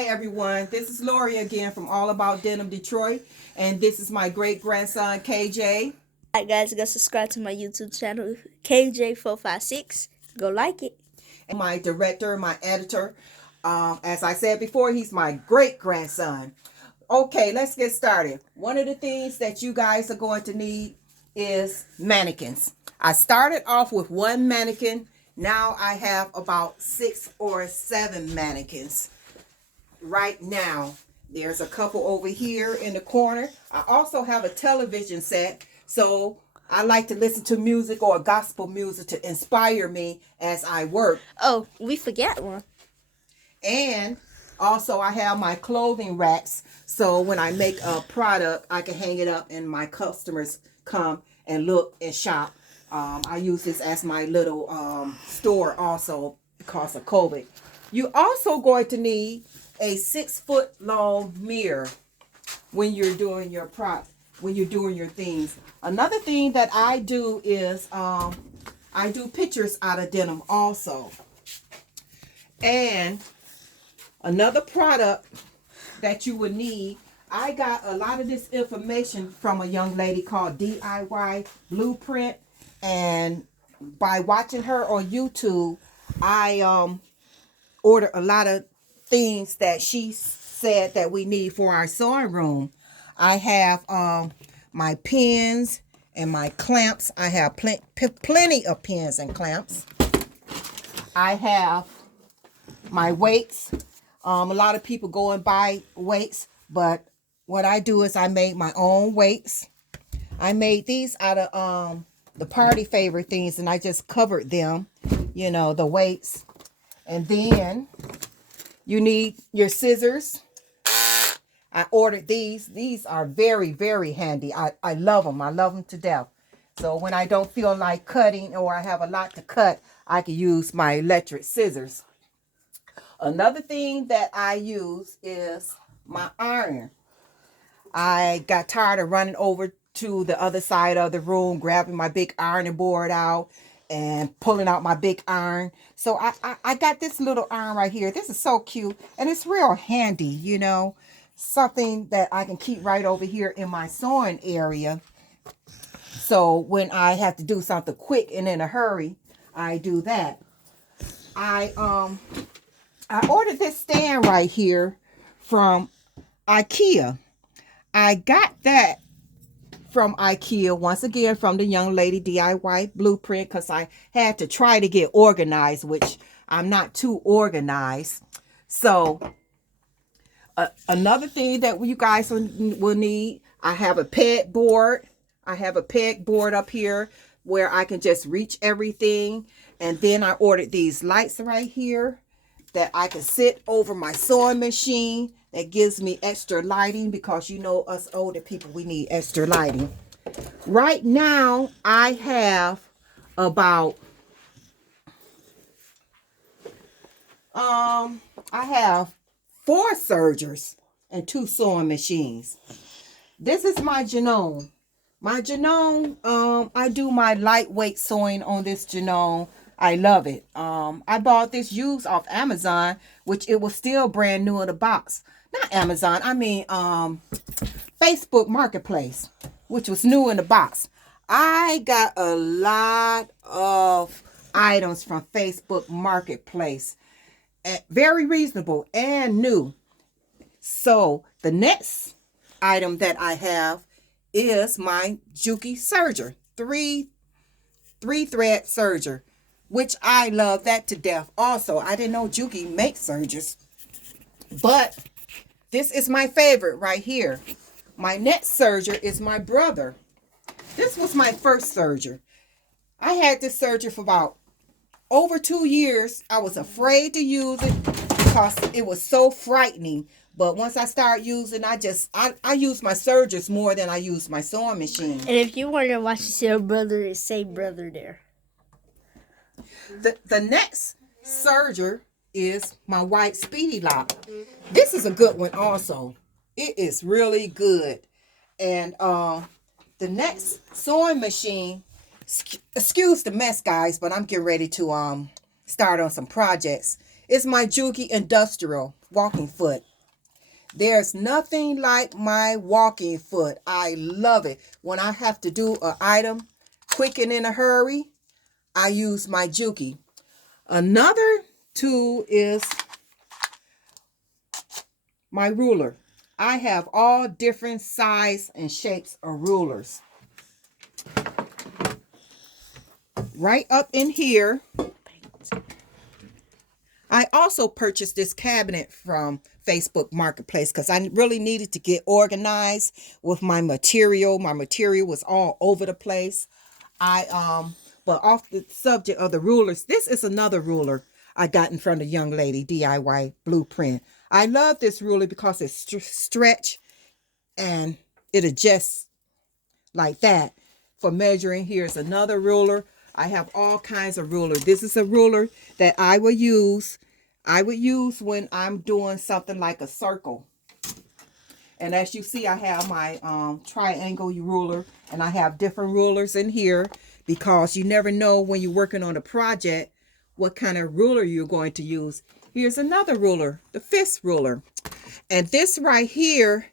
Hi everyone, this is Lori again from All About Denim Detroit, and this is my great grandson KJ. Alright guys, go subscribe to my YouTube channel, KJ456. Go like it. My director, my editor. As I said before, he's my great grandson. Okay, let's get started. One of the things that you guys are going to need is mannequins. I started off with one mannequin. Now I have about 6 or 7 mannequins. Right now, there's a couple over here in the corner. I also have a television set, so I like to listen to music or gospel music to inspire me as I work. Oh, we forgot one. And also I have my clothing racks, so when I make a product, I can hang it up and my customers come and look and shop. I use this as my little store also because of COVID. You also going to need a 6-foot long mirror when you're doing your when you're doing your things. Another thing that I do is I do pictures out of denim also. And another product that you would need, I got a lot of this information from a young lady called DIY Blueprint, and by watching her on YouTube, I ordered a lot of things that she said that we need for our sewing room. I have my pins and my clamps. I have plenty of pins and clamps. I have my weights. A lot of people go and buy weights, but what I do is I made my own weights. I made these out of the party favorite things, and I just covered them, you know, the weights. And then you need your scissors. I ordered these. These are very, very handy. I love them. I love them to death. So when I don't feel like cutting or I have a lot to cut, I can use my electric scissors. Another thing that I use is my iron. I got tired of running over to the other side of the room, grabbing my big ironing board out and pulling out my big iron. So I got this little iron right here. This is so cute, and it's real handy, you know. Something that I can keep right over here in my sewing area. So when I have to do something quick and in a hurry, I do that. I ordered this stand right here from IKEA. I got that from IKEA, once again from the young lady DIY Blueprint, because I had to try to get organized, which I'm not too organized. So another thing that you guys will need, I have a peg board. I have a peg board up here where I can just reach everything. And then I ordered these lights right here that I can sit over my sewing machine. That gives me extra lighting, because you know us older people, we need extra lighting. Right now I have about I have 4 sergers and 2 sewing machines. This is my Denim. My Denim, I do my lightweight sewing on this Denim. I love it. I bought this used off Amazon, which it was still brand new in the box. Not Amazon, I mean Facebook Marketplace, which was new in the box. I got a lot of items from Facebook Marketplace. Very reasonable and new. So the next item that I have is my Juki serger, 3-thread serger, which I love that to death. Also, I didn't know Juki makes sergers, but this is my favorite right here. My next serger is my brother. This was my first serger. I had this serger for about over 2 years. I was afraid to use it because it was so frightening. But once I started using, I use my sergers more than I use my sewing machine. And if you want to watch your brother, it's say brother there. The next serger is my white Speedy Lock. This is a good one also. It is really good. And the next sewing machine, excuse the mess guys, but I'm getting ready to start on some projects. It's my Juki Industrial walking foot. There's nothing like my walking foot. I love it. When I have to do an item quick and in a hurry, I use my Juki. Another tool is my ruler. I have all different size and shapes of rulers. Right up in here, I also purchased this cabinet from Facebook Marketplace because I really needed to get organized with my material. My material was all over the place. But off the subject of the rulers, this is another ruler I got in front of a young lady, DIY Blueprint. I love this ruler because it's stretch and it adjusts like that for measuring. Here's another ruler. I have all kinds of rulers. This is a ruler that I would use when I'm doing something like a circle. And as you see, I have my triangle ruler, and I have different rulers in here because you never know when you're working on a project what kind of ruler you're going to use. Here's another ruler, the fifth ruler. And this right here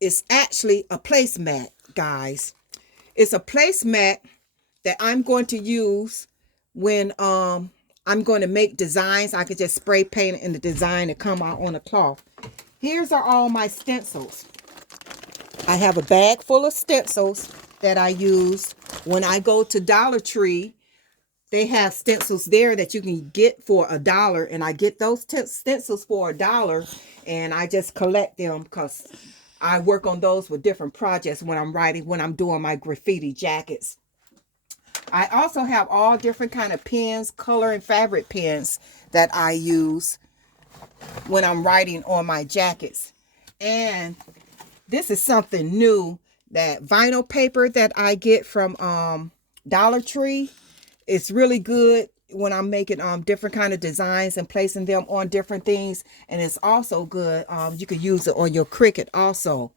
is actually a placemat, guys. It's a placemat that I'm going to use when I'm going to make designs. I could just spray paint it in the design and come out on a cloth. Here's are all my stencils. I have a bag full of stencils that I use when I go to Dollar Tree. They have stencils there that you can get for $1, and I get those stencils for $1, and I just collect them because I work on those with different projects when I'm doing my graffiti jackets. I also have all different kind of pens, color and fabric pens that I use when I'm writing on my jackets. And this is something new, that vinyl paper that I get from Dollar Tree. It's really good when I'm making different kind of designs and placing them on different things. And it's also good. You could use it on your Cricut also.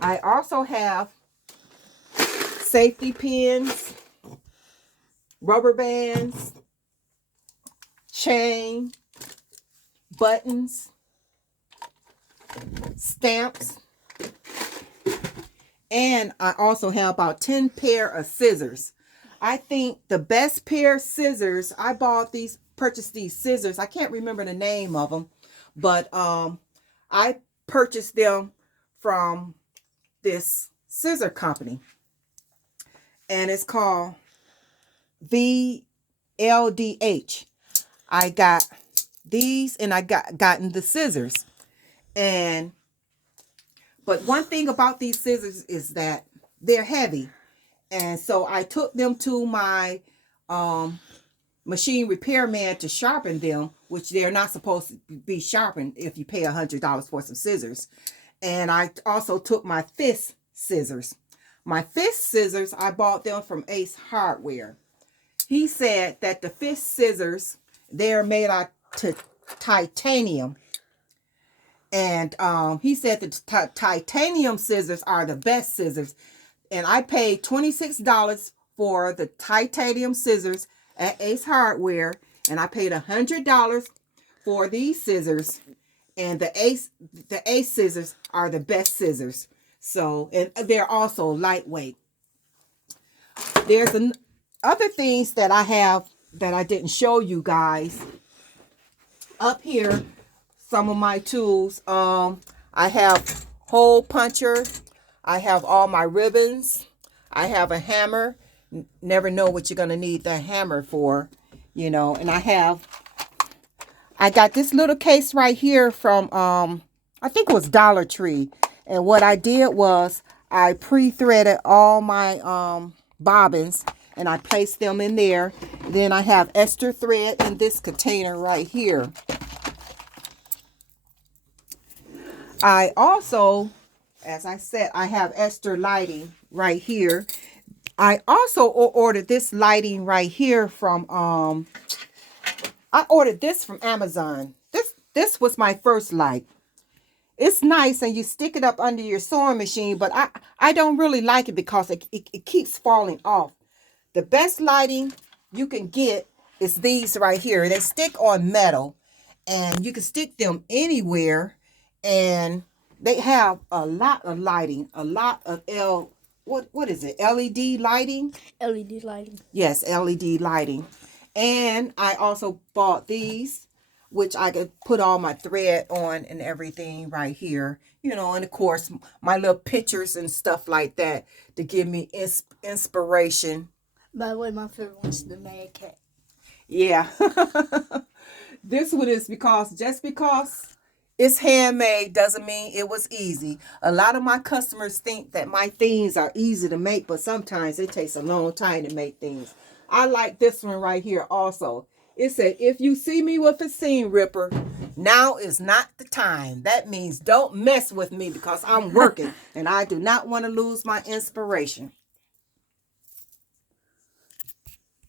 I also have safety pins, rubber bands, chain, buttons, stamps, and I also have about 10 pair of scissors. I think the best pair of scissors, purchased these scissors. I can't remember the name of them, but I purchased them from this scissor company, and it's called VLDH. I got these, and I gotten the scissors. But one thing about these scissors is that they're heavy. And so I took them to my machine repairman to sharpen them, which they're not supposed to be sharpened if you pay $100 for some scissors. And I also took my fist scissors. My fist scissors, I bought them from Ace Hardware. He said that the fist scissors, they're made out of titanium. And he said the titanium scissors are the best scissors. And I paid $26 for the titanium scissors at Ace Hardware. And I paid $100 for these scissors. And the Ace scissors are the best scissors. So, and they're also lightweight. There's other things that I have that I didn't show you guys. Up here, some of my tools. I have hole puncher. I have all my ribbons. I have a hammer. Never know what you're going to need the hammer for, you know. And I got this little case right here from, I think it was Dollar Tree. And what I did was I pre-threaded all my bobbins, and I placed them in there. Then I have extra thread in this container right here. I also, as I said, I have extra lighting right here. I also ordered this lighting right here from, I ordered this from Amazon. This was my first light. It's nice, and you stick it up under your sewing machine, but I don't really like it because it keeps falling off. The best lighting you can get is these right here. They stick on metal, and you can stick them anywhere. And they have a lot of lighting, a lot of what is it, LED lighting? LED lighting. Yes, LED lighting. And I also bought these, which I could put all my thread on and everything right here. You know, and of course, my little pictures and stuff like that to give me inspiration. By the way, my favorite one's the Mad Cat. Yeah. This one is just because it's handmade doesn't mean it was easy. A lot of my customers think that my things are easy to make, but sometimes it takes a long time to make things. I like this one right here also. It said, if you see me with a seam ripper, now is not the time. That means don't mess with me because I'm working and I do not want to lose my inspiration.